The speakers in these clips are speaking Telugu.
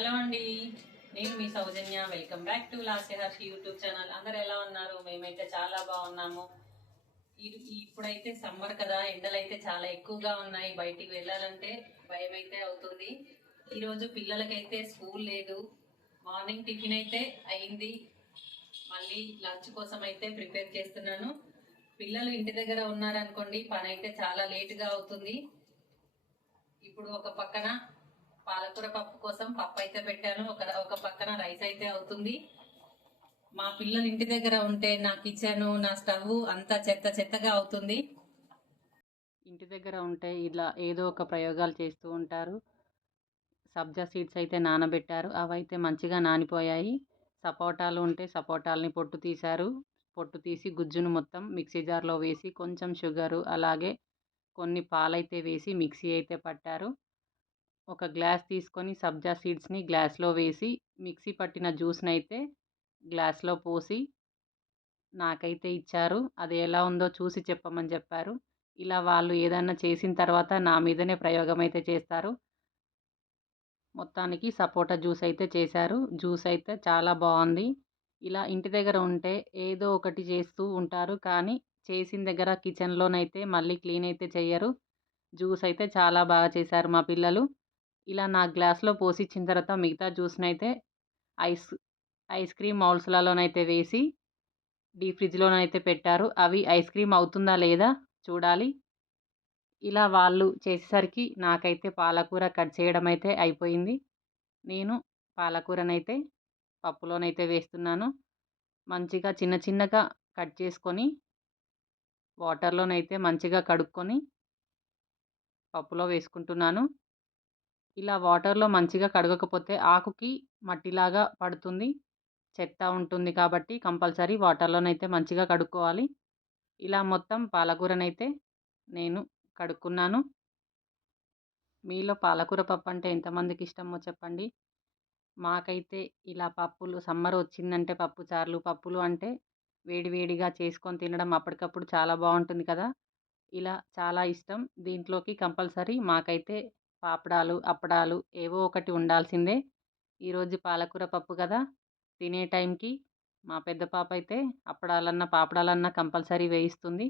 హలో అండి. నేను మీ Soujanya. Welcome back to last Harshi YouTube channel అందరు ఎలా ఉన్నారు? మేమైతే చాలా బాగున్నాము. ఇప్పుడైతే సమ్మర్ కదా ఎండలు అయితే చాలా ఎక్కువగా ఉన్నాయి. బయటికి వెళ్ళాలంటే భయం అయితే అవుతుంది. ఈరోజు పిల్లలకైతే స్కూల్ లేదు. మార్నింగ్ టిఫిన్ అయితే అయింది. మళ్ళీ లంచ్ కోసం అయితే ప్రిపేర్ చేస్తున్నాను. పిల్లలు ఇంటి దగ్గర ఉన్నారనుకోండి పని అయితే చాలా లేటుగా అవుతుంది. ఇప్పుడు ఒక పక్కన పాలకూర పప్పు కోసం పప్పు అయితే పెట్టాను. ఒక ఒక పక్కన రైస్ అయితే అవుతుంది. మా పిల్లలు ఇంటి దగ్గర ఉంటే నా కిచెన్ నా స్టవ్ అంతా చెత్త చెత్తగా అవుతుంది. ఇంటి దగ్గర ఉంటే ఇలా ఏదో ఒక ప్రయోగాలు చేస్తూ ఉంటారు. సబ్జా సీడ్స్ అయితే నానబెట్టారు. అవైతే మంచిగా నానిపోయాయి. సపోటాలు ఉంటే సపోటాలని పొట్టు తీశారు. పొట్టు తీసి గుజ్జును మొత్తం మిక్సీ జార్లో వేసి కొంచెం షుగరు అలాగే కొన్ని పాలైతే వేసి మిక్సీ అయితే పట్టారు. ఒక గ్లాస్ తీసుకొని సబ్జా సీడ్స్ని గ్లాస్లో వేసి మిక్సీ పట్టిన జ్యూస్ని అయితే గ్లాస్లో పోసి నాకైతే ఇచ్చారు. అది ఎలా ఉందో చూసి చెప్పమని చెప్పారు. ఇలా వాళ్ళు ఏదన్నా చేసిన తర్వాత నా మీదనే ప్రయోగం అయితే చేస్తారు. మొత్తానికి సపోటా జ్యూస్ అయితే చేశారు. జ్యూస్ అయితే చాలా బాగుంది. ఇలా ఇంటి దగ్గర ఉంటే ఏదో ఒకటి చేస్తూ ఉంటారు. కానీ చేసిన దగ్గర కిచెన్లోనైతే మళ్ళీ క్లీన్ అయితే చేయరు జ్యూస్ అయితే చాలా బాగా చేశారు మా పిల్లలు. ఇలా నా గ్లాస్లో పోసి ఇచ్చిన తర్వాత మిగతా జ్యూస్ని అయితే ఐస్ ఐస్ క్రీమ్ మౌల్స్లలోనైతే వేసి డీప్ ఫ్రిడ్జ్లోనైతే పెట్టారు. అవి ఐస్ క్రీమ్ అవుతుందా లేదా చూడాలి. ఇలా వాళ్ళు చేసేసరికి నాకైతే పాలకూర కట్ చేయడం అయితే అయిపోయింది. నేను పాలకూరనైతే పప్పులోనైతే వేస్తున్నాను. మంచిగా చిన్న చిన్నగా కట్ చేసుకొని వాటర్లోనైతే మంచిగా కడుక్కొని పప్పులో వేసుకుంటున్నాను. ఇలా వాటర్లో మంచిగా కడగకపోతే ఆకుకి మట్టిలాగా పడుతుంది చెత్త ఉంటుంది కాబట్టి కంపల్సరీ వాటర్లోనైతే మంచిగా కడుక్కోవాలి. ఇలా మొత్తం పాలకూరనైతే నేను కడుక్కున్నాను. మీలో పాలకూర పప్పు అంటే ఎంతమందికి ఇష్టమో చెప్పండి. మాకైతే ఇలా పప్పులు సమ్మర్ వచ్చిందంటే పప్పు చారులు పప్పులు అంటే వేడివేడిగా చేసుకొని తినడం అప్పటికప్పుడు చాలా బాగుంటుంది కదా! ఇలా చాలా ఇష్టం. దీంట్లోకి కంపల్సరీ మాకైతే పాపడాలు అప్పడాలు ఏవో ఒకటి ఉండాల్సిందే. ఈరోజు పాలకూర పప్పు కదా! తినే టైంకి మా పెద్ద పాప అయితే అప్పడాలన్నా పాపడాలన్నా కంపల్సరీ వేయిస్తుంది.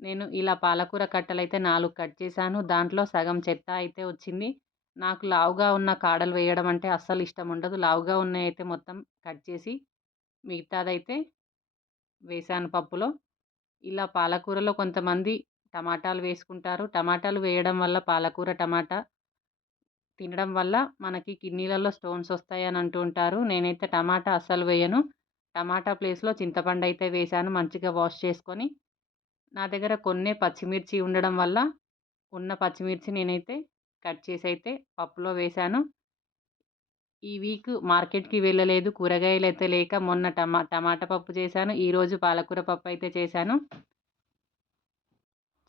నేను ఇలా పాలకూర కట్టలు అయితే నాలుగు కట్ చేశాను. దాంట్లో సగం చెత్త అయితే వచ్చింది. నాకు లావుగా ఉన్న కాడలు వేయడం అంటే అస్సలు ఇష్టం ఉండదు. లావుగా ఉన్నాయి అయితే మొత్తం కట్ చేసి మిగతాదైతే వేసాను పప్పులో. ఇలా పాలకూరలో కొంతమంది టమాటాలు వేసుకుంటారు. టమాటాలు వేయడం వల్ల పాలకూర టమాటా తినడం వల్ల మనకి కిడ్నీలలో స్టోన్స్ వస్తాయని అంటూ ఉంటారు. నేనైతే టమాటా అస్సలు వేయను. టమాటా ప్లేస్లో చింతపండు అయితే వేసాను మంచిగా వాష్ చేసుకొని. నా దగ్గర కొన్ని పచ్చిమిర్చి ఉండడం వల్ల ఉన్న పచ్చిమిర్చి నేనైతే కట్ చేసి అయితే పప్పులో వేశాను ఈ వీక్ మార్కెట్కి వెళ్ళలేదు. కూరగాయలు అయితే లేక మొన్న టమా టమాటా పప్పు చేశాను. ఈరోజు పాలకూర పప్పు అయితే చేశాను.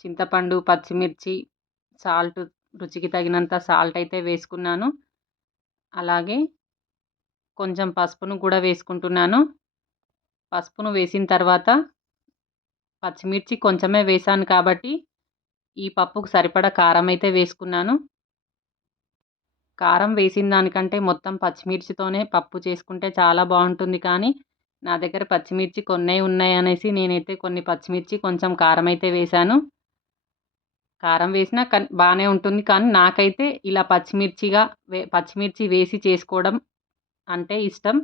చింతపండు పచ్చిమిర్చి సాల్ట్ రుచికి తగినంత సాల్ట్ అయితే వేసుకున్నాను. అలాగే కొంచెం పసుపును కూడా వేసుకుంటున్నాను. పసుపును వేసిన తర్వాత పచ్చిమిర్చి కొంచెమే వేసాను కాబట్టి ఈ పప్పుకు సరిపడా కారం అయితే వేసుకున్నాను. కారం వేసిన దానికంటే మొత్తం పచ్చిమిర్చితోనే పప్పు చేసుకుంటే చాలా బాగుంటుంది కానీ నా దగ్గర పచ్చిమిర్చి కొన్ని ఉన్నాయి అనేసి నేనైతే కొన్ని పచ్చిమిర్చి కొంచెం కారం అయితే వేశాను కారం వేసినా కానీ బాగానే ఉంటుంది. కానీ నాకైతే ఇలా పచ్చిమిర్చిగా వే పచ్చిమిర్చి వేసి చేసుకోవడం అంటే ఇష్టం.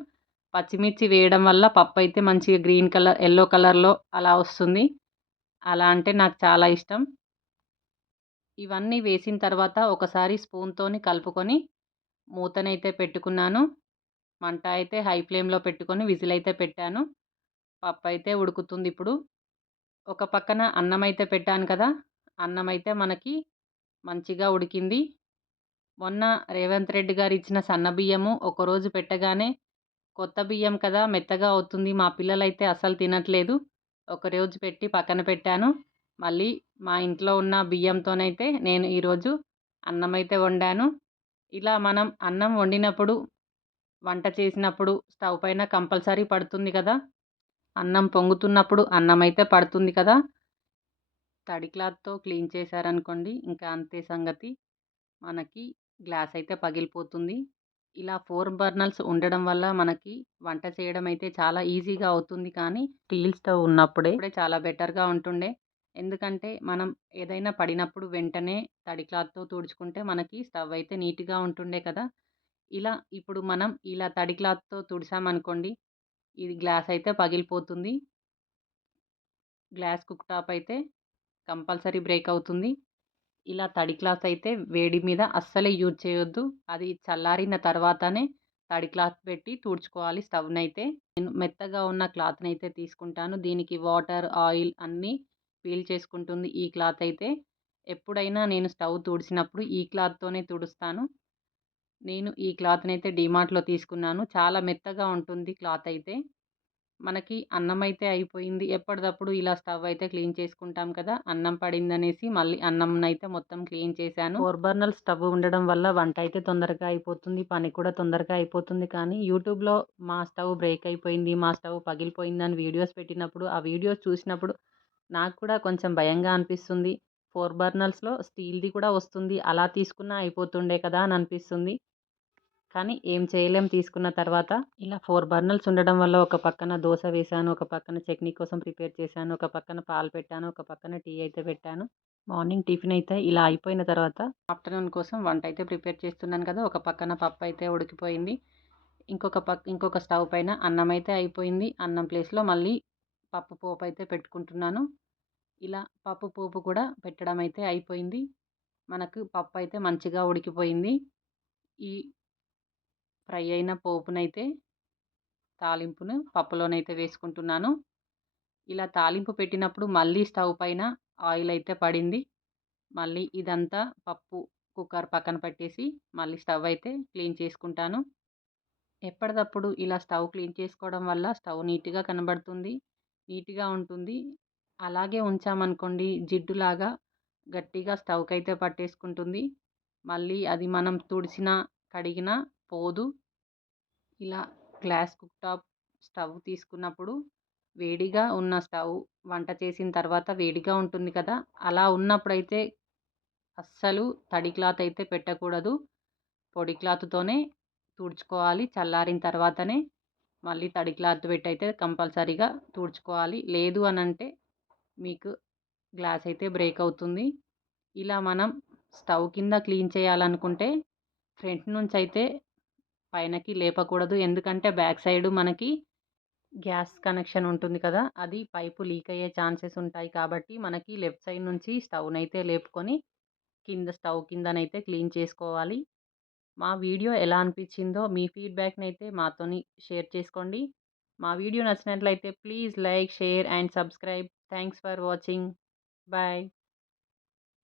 పచ్చిమిర్చి వేయడం వల్ల పప్పు అయితే మంచిగా గ్రీన్ కలర్ ఎల్లో కలర్లో అలా వస్తుంది. అలా అంటే నాకు చాలా ఇష్టం. ఇవన్నీ వేసిన తర్వాత ఒకసారి స్పూన్తోని కలుపుకొని మూతనైతే పెట్టుకున్నాను. మంట అయితే హై ఫ్లేమ్లో పెట్టుకొని విజిల్ అయితే పెట్టాను. పప్పు అయితే ఉడుకుతుంది ఇప్పుడు. ఒక పక్కన అన్నం అయితే పెట్టాను కదా! అన్నం అయితే మనకి మంచిగా ఉడికింది. మొన్న రేవంత్ రెడ్డి గారు ఇచ్చిన సన్న బియ్యము ఒకరోజు పెట్టగానే కొత్త బియ్యం కదా మెత్తగా అవుతుంది మా పిల్లలైతే అసలు తినట్లేదు. ఒకరోజు పెట్టి పక్కన పెట్టాను. మళ్ళీ మా ఇంట్లో ఉన్న బియ్యంతోనైతే నేను ఈరోజు అన్నం అయితే వండాను. ఇలా మనం అన్నం వండినప్పుడు వంట చేసినప్పుడు స్టవ్ పైన కంపల్సరీ పడుతుంది కదా. అన్నం పొంగుతున్నప్పుడు అన్నం అయితే పడుతుంది కదా. తడి క్లాత్తో క్లీన్ చేశారనుకోండి ఇంకా అంతే సంగతి. మనకి గ్లాస్ అయితే పగిలిపోతుంది. ఇలా ఫోర్ బర్నర్స్ ఉండడం వల్ల మనకి వంట చేయడం అయితే చాలా ఈజీగా అవుతుంది. కానీ స్టీల్ స్టవ్ ఉన్నప్పుడే చాలా బెటర్గా ఉంటుండే. ఎందుకంటే మనం ఏదైనా పడినప్పుడు వెంటనే తడి క్లాత్తో తుడుచుకుంటే మనకి స్టవ్ అయితే నీట్గా ఉంటుండే కదా! ఇలా ఇప్పుడు మనం ఇలా తడి క్లాత్తో తుడిసామనుకోండి ఇది గ్లాస్ అయితే పగిలిపోతుంది. గ్లాస్ కుక్ టాప్ అయితే కంపల్సరీ బ్రేక్ అవుతుంది. ఇలా తడి క్లాత్ అయితే వేడి మీద అస్సలే యూజ్ చేయొద్దు. అది చల్లారిన తర్వాతనే తడి క్లాత్ పెట్టి తుడుచుకోవాలి స్టవ్ని అయితే నేను మెత్తగా ఉన్న క్లాత్ని అయితే తీసుకుంటాను. దీనికి వాటర్ ఆయిల్ అన్నీ పీల్ చేసుకుంటుంది ఈ క్లాత్ అయితే. ఎప్పుడైనా నేను స్టవ్ తుడిచినప్పుడు ఈ క్లాత్తోనే తుడుస్తాను. నేను ఈ క్లాత్ని అయితే డిమార్ట్లో తీసుకున్నాను. చాలా మెత్తగా ఉంటుంది క్లాత్ అయితే. మనకి అన్నం అయితే అయిపోయింది. ఎప్పటిదప్పుడు ఇలా స్టవ్ అయితే క్లీన్ చేసుకుంటాం కదా! అన్నం పడిందనేసి మళ్ళీ అన్నం అయితే మొత్తం క్లీన్ చేశాను. ఫోర్ బర్నర్ స్టవ్ ఉండడం వల్ల వంట అయితే తొందరగా అయిపోతుంది. పని కూడా తొందరగా అయిపోతుంది. కానీ యూట్యూబ్లో మా స్టవ్ బ్రేక్ అయిపోయింది మా స్టవ్ పగిలిపోయింది అని వీడియోస్ పెట్టినప్పుడు ఆ వీడియోస్ చూసినప్పుడు నాకు కూడా కొంచెం భయంగా అనిపిస్తుంది. ఫోర్ బర్నర్స్లో స్టీల్ది కూడా వస్తుంది. అలా తీసుకున్నా అయిపోతుండే కదా! అని అనిపిస్తుంది. కానీ ఏం చేయలేం తీసుకున్న తర్వాత ఇలా ఫోర్ బర్నల్స్ ఉండడం వల్ల ఒక పక్కన దోశ వేసాను ఒక పక్కన చట్నీ కోసం ప్రిపేర్ చేశాను ఒక పక్కన పాలు పెట్టాను ఒక పక్కన టీ అయితే పెట్టాను. మార్నింగ్ టిఫిన్ అయితే ఇలా అయిపోయిన తర్వాత ఆఫ్టర్నూన్ కోసం వంట అయితే ప్రిపేర్ చేస్తున్నాను కదా ఒక పక్కన పప్పు అయితే ఉడికిపోయింది. ఇంకొక పక్క ఇంకొక స్టవ్ పైన అన్నం అయితే అయిపోయింది. అన్నం ప్లేస్లో మళ్ళీ పప్పు పోపు అయితే పెట్టుకుంటున్నాను. ఇలా పప్పు పోపు కూడా పెట్టడం అయితే అయిపోయింది. మనకు పప్పు అయితే మంచిగా ఉడికిపోయింది. ఈ ఫ్రై అయిన పోపునైతే తాలింపును పప్పులోనైతే వేసుకుంటున్నాను. ఇలా తాలింపు పెట్టినప్పుడు మళ్ళీ స్టవ్ పైన ఆయిల్ అయితే పడింది. మళ్ళీ ఇదంతా పప్పు కుక్కర్ పక్కన పెట్టేసి మళ్ళీ స్టవ్ అయితే క్లీన్ చేసుకుంటాను. ఎప్పటికప్పుడు ఇలా స్టవ్ క్లీన్ చేసుకోవడం వల్ల స్టవ్ నీట్గా కనబడుతుంది నీట్గా ఉంటుంది. అలాగే ఉంచామనుకోండి జిడ్డులాగా గట్టిగా స్టవ్కి అయితే పట్టేసుకుంటుంది. మళ్ళీ అది మనం తుడిచినా కడిగిన పోదు. ఇలా గ్లాస్ కుక్ టాప్ స్టవ్ తీసుకున్నప్పుడు వేడిగా ఉన్న స్టవ్ వంట చేసిన తర్వాత వేడిగా ఉంటుంది కదా అలా ఉన్నప్పుడైతే అస్సలు తడి క్లాత్ అయితే పెట్టకూడదు. పొడి క్లాత్తోనే తుడుచుకోవాలి. చల్లారిన తర్వాతనే మళ్ళీ తడి క్లాత్ పెట్టి అయితే కంపల్సరీగా తుడుచుకోవాలి. లేదు అని అంటే మీకు గ్లాస్ అయితే బ్రేక్ అవుతుంది. ఇలా మనం స్టవ్ కింద క్లీన్ చేయాలనుకుంటే ఫ్రంట్ నుంచి అయితే పైనకి లేపకూడదు. ఎందుకంటే బ్యాక్ సైడ్ మనకి గ్యాస్ కనెక్షన్ ఉంటుంది కదా! అది పైపు లీక్ అయ్యే ఛాన్సెస్ ఉంటాయి కాబట్టి మనకి లెఫ్ట్ సైడ్ నుంచి స్టవ్నైతే లేపుకొని కింద స్టవ్ కిందనైతే క్లీన్ చేసుకోవాలి. మా వీడియో ఎలా అనిపించిందో మీ ఫీడ్బ్యాక్ని అయితే మాతోని షేర్ చేసుకోండి. మా వీడియో నచ్చినట్లయితే please like share and subscribe. Thanks for watching. Bye.